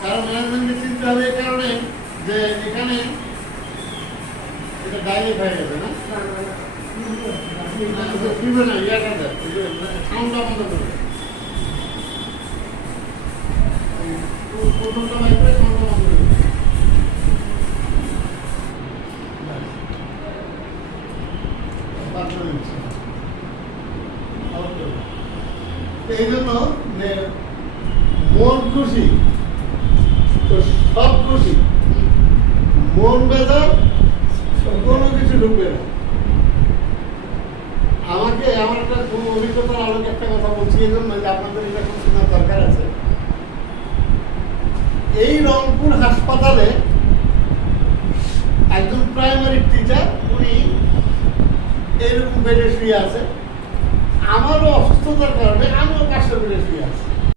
কারণ ম্যানেজমেন্টকে চিন্তা হবে এই কারণে যে এখানে এটা ডাইরেক্ট হয়ে গেছে না দিবে না ইয়াটা দেয় সাউন্ডটা বন্ধ করবে প্রথমটা বাইরে সাউন্ডটা বন্ধ করবে এই জন্য মন খুশি তো সব খুশি মন বেজার কোনো কিছু ঢুকবে না আমাকে আমার একটা অভিজ্ঞতার আলোকে একটা কথা বলছি এই জন্য যে আপনাদের এটা এখন শোনার দরকার আছে এই রংপুর হাসপাতালে একজন প্রাইমারি টিচার উনি এরকম বেডে শুয়ে আছে আমারও অসুস্থতার কারণে আমিও পাশে বেডে শুয়ে আছি